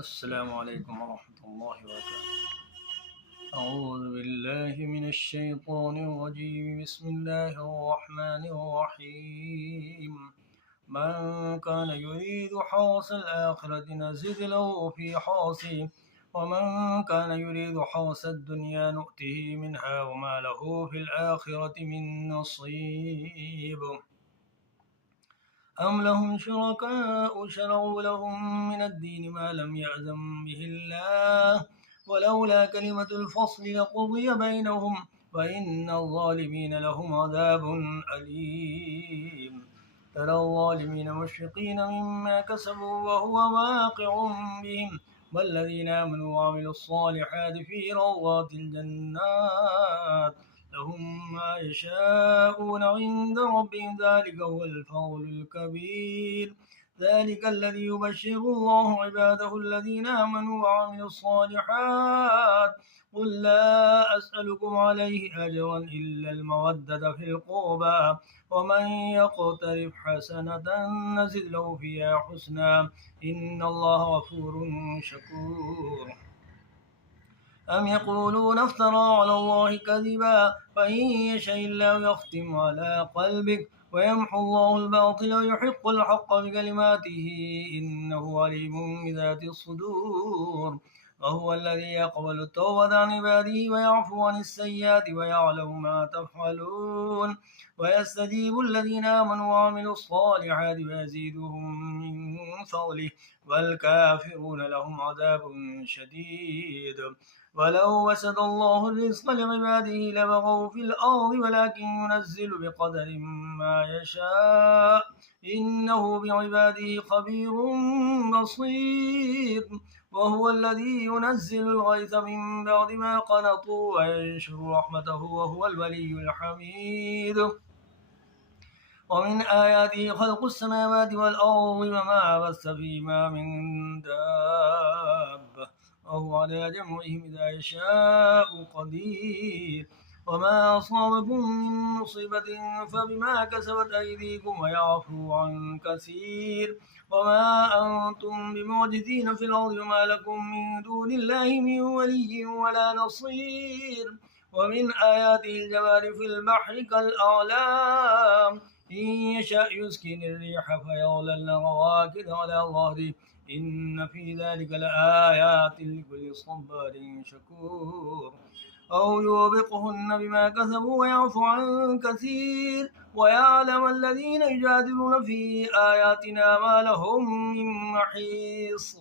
السلام عليكم ورحمة الله وبركاته. أعوذ بالله من الشيطان الرجيم. بسم الله الرحمن الرحيم. من كان يريد حرث الآخرة نزد له في حرثه ومن كان يريد حرث الدنيا نؤته منها وما له في الآخرة من نصيب. أم لهم شركاء شرعوا لهم من الدين ما لم يأذن به الله ولولا كلمة الفصل لقضي بينهم وإن الظالمين لهم عذاب أليم. ترى الظالمين مشفقين مما كسبوا وهو واقع بهم والذين آمنوا وعملوا الصالحات في روضات الجنات لهم ما يشاءون عند ربهم ذلك هو الفضل الكبير. ذلك الذي يبشر الله عباده الذين آمنوا وعملوا الصالحات. قل لا أسألكم عليه أجرا إلا المودة في القربى ومن يقترف حسنة نزد له فيها حسنا إن الله غفور شكور. أم يقولون افترى على الله كذبا فإن يشاء الله يختم على قلبك ويمحو الله الباطل ويحق الحق بكلماته إنه عليم بذات الصدور. وهو الذي يقبل التوبة عن عباده ويعفو عن السيئات ويعلم ما تفعلون ويستجيب الذين آمنوا وعملوا الصالحات ويزيدهم من فضله والكافرون لهم عذاب شديد. ولو وسد الله الرزق لعباده لبغوا في الأرض ولكن ينزل بقدر ما يشاء إنه بعباده خبير بصير. وهو الذي ينزل الغيث من بعد ما قنطوا وينشر رحمته وهو الولي الحميد. ومن آياته خلق السماوات والأرض وما بث فيما من دابة وهو على جمعهم إذا يشاء قدير. وما أصابكم من مصيبة فبما كسبت أيديكم ويعفو عن كثير. وما أنتم بمعجزين في الأرض وما لكم من دون الله من ولي ولا نصير. ومن آياته الجوار في البحر كالأعلام إن يشاء يسكن الريح فيظللن رواكد على ظهره إن في ذلك لآيات لكل صبار شكور. أو يوبقهن بما كسبوا ويعفو عن كثير ويعلم الذين يجادلون في آياتنا ما لهم من محيص.